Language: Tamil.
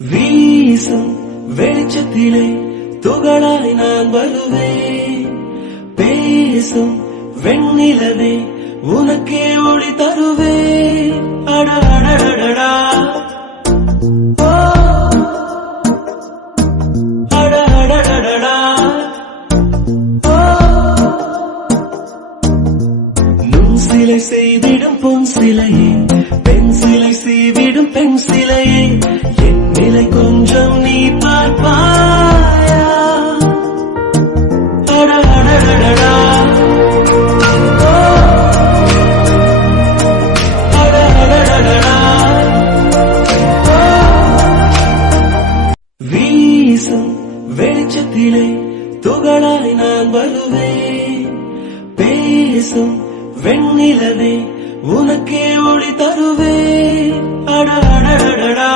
வீசும் வெளிச்சத்திலே துகளாய் நான் வருவேன். பேசும் வெண்ணிலவே உனக்கே ஒளி தருவேன். அட அடடடா ஓ அட அடடடா ஓ நுண் சிலை செய்திடும் பொன் சிலையே, பெண் சிலை செய்திடும் பெண் சிலையே, என் நிலை கொஞ்சம் நீ பார்ப்பாயா? அட அடடடா ஓ அட அடடடா ஓ வீசும் வெளிச்சத்திலே துகளாய் நான் வருவேன். பேசும் வெண்ணிலவே உனக்கே ஒளி தருவேன். அட அடடடா